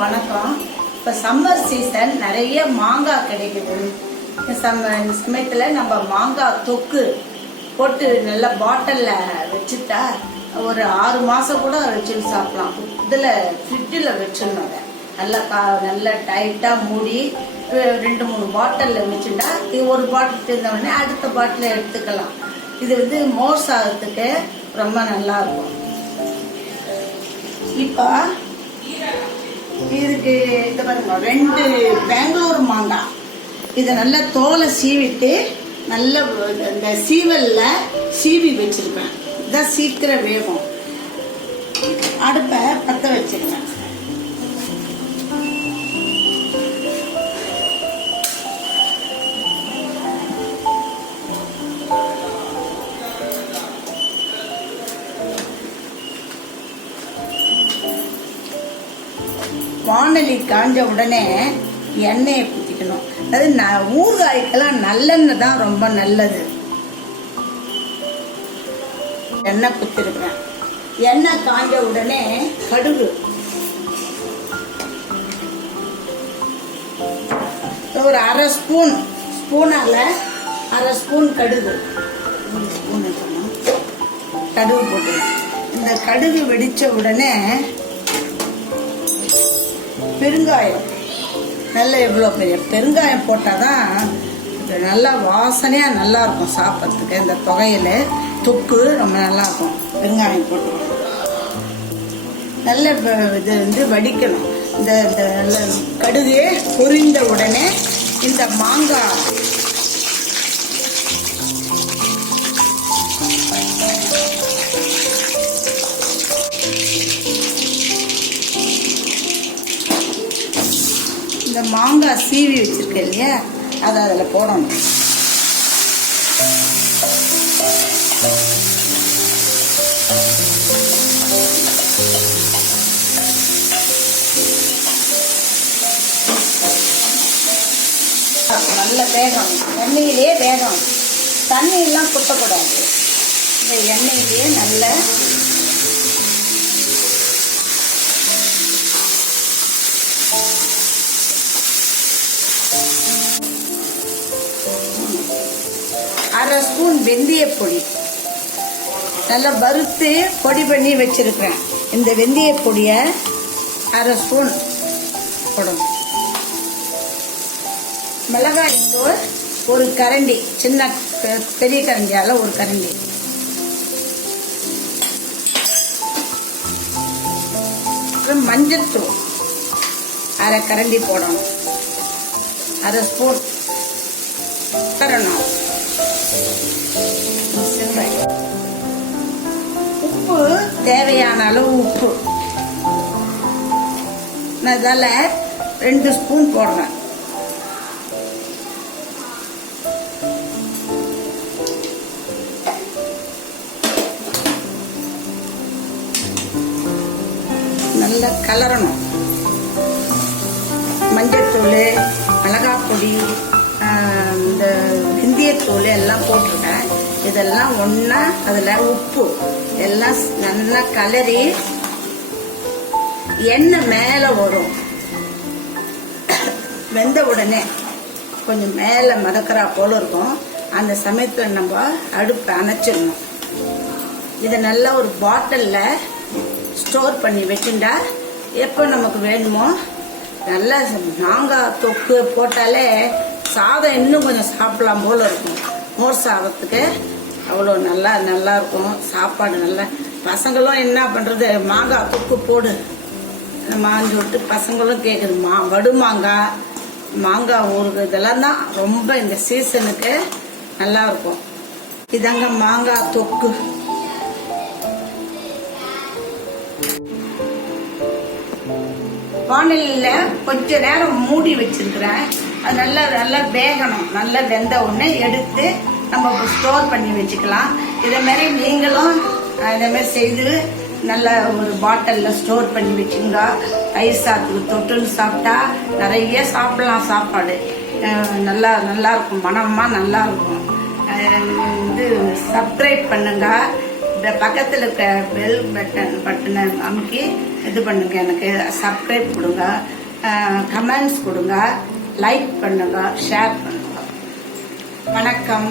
எல்லாருக்கும் வணக்கம். இப்போ சம்மர் சீசன் நிறைய மாங்காய் கிடைக்குது. சமயத்தில் நம்ம மாங்காய் தொக்கு போட்டு நல்ல பாட்டிலில் வச்சுட்டா ஒரு 6 மாதம் கூட வச்சுட்டு சாப்பிடலாம். இதில் ஃப்ரிட்ஜில் வச்சிடணும். நல்லா டைட்டாக மூடி 2-3 பாட்டிலில் வச்சுட்டா இது ஒரு பாட்டில் தீர்ந்தவுடனே அடுத்த பாட்டில் எடுத்துக்கலாம். இது மோர் சாதத்துக்கு ரொம்ப நல்லா இருக்கும். இப்போ இதுக்கு இது பாருங்க, 2 பெங்களூர் மாங்காய். இதை நல்லா தோலை சீவிட்டு நல்ல இந்த சீவல்ல சீவி வச்சிருப்பேன். இதான் சீக்கிரம் வேகும். அடுப்பை பற்ற வச்சிருக்கேன். வானலி காஞ்ச உடனே எண்ணெயை ஊற்றிக்கணும். அது ஊறுகாய்க்கெல்லாம் நல்லெண்ணெய் தான் ரொம்ப நல்லது. எண்ணெய் குத்திருக்கிறேன். எண்ணெய் காஞ்ச உடனே கடுகு, ஒரு 1/2 ஸ்பூனால 1/2 ஸ்பூன் கடுகு போட்டு இந்த கடுகு வெடிச்ச உடனே பெருங்காயம், நல்ல எவ்வளோ பெரிய பெருங்காயம் போட்டாதான் நல்லா வாசனையாக நல்லா இருக்கும் சாப்பிட்றதுக்கு. இந்த தொகையில் தொக்கு ரொம்ப நல்லா இருக்கும். பெருங்காயம் போட்டு நல்ல இது வடிக்கணும். இந்த நல்ல கடுகு பொரிந்த உடனே இந்த மாங்காய் சீவி வச்சிருக்கேன் இல்லையா, அதை அதில் போடணும். நல்ல வேகம், எண்ணெயிலே வேகம். தண்ணியெல்லாம் குத்தக்கூடாது. இந்த எண்ணெயிலேயே நல்ல அரை ஸ்பூன் வெந்தய பொடி நல்லா வறுத்து பொடி பண்ணி வச்சிருக்கிறேன். இந்த வெந்தய பொடியை 1/2 ஸ்பூன் போடணும். மிளகாய் தூள் ஒரு கரண்டி, சின்ன பெரிய கரண்டியால ஒரு கரண்டி. அப்புறம் மஞ்சள் தூள் 1/2 கரண்டி போடணும். 1/2 ஸ்பூன் தரணும். உப்பு தேவையான அளவு உப்பு. நான் இதால 2 ஸ்பூன் போடுறேன். நல்லா கலரணும். மஞ்சத்தூள், மிளகாய் பொடி, இந்த வெந்தயத்தூள் எல்லாம் போட்டிருக்கேன். இதெல்லாம் ஒன்றா அதில் உப்பு எல்லாம் நல்லா கலரி எண்ணெய் மேலே வரும். வெந்த உடனே கொஞ்சம் மேலே மதக்கிறா போல இருக்கும். அந்த சமயத்தில் நம்ம அடுப்பை அணைச்சிடணும். இதை நல்லா ஒரு பாட்டிலில் ஸ்டோர் பண்ணி வச்சுட்டா எப்போ நமக்கு வேணுமோ நல்லா மாங்காய் தொக்கு போட்டாலே சாதம் இன்னும் கொஞ்சம் சாப்பிடலாம் போல இருக்கும். மோர் சாதத்துக்கு அவ்வளோ நல்லா இருக்கும் சாப்பாடு. நல்லா பசங்களும் என்ன பண்ணுறது, மாங்காய் தொக்கு போடு மாஞ்சு விட்டு பசங்களும் கேட்குது. வடு மாங்காய் ஊருக்கு இதெல்லாம் தான் ரொம்ப இந்த சீசனுக்கு நல்லா இருக்கும். இதாங்க மாங்காய் தொக்கு. வானிலையில் கொஞ்ச நேரம் மூடி வச்சிருக்கிறேன். அது நல்லா வேகணும். நல்லா வெந்த உடனே எடுத்து நம்ம ஸ்டோர் பண்ணி வச்சுக்கலாம். இதே மாதிரி நீங்களும் இதே மாதிரி செய்து நல்ல ஒரு பாட்டிலில் ஸ்டோர் பண்ணி வச்சுங்க. தயிர் சாதத்துக்கு தொட்டுன்னு சாப்பிட்டா நிறைய சாப்பிடலாம். சாப்பாடு நல்லா இருக்கும், மனமாக நல்லா இருக்கும். சப்ஸ்கிரைப் பண்ணுங்க. இந்த பக்கத்தில் இருக்க பெல் பட்டனை அமுக்கி இது பண்ணுங்க, எனக்கு சப்ஸ்கிரைப் கொடுங்க, கமெண்ட்ஸ் கொடுங்க, லைக் பண்ணுங்க, ஷேர் பண்ணுங்க. வணக்கம்.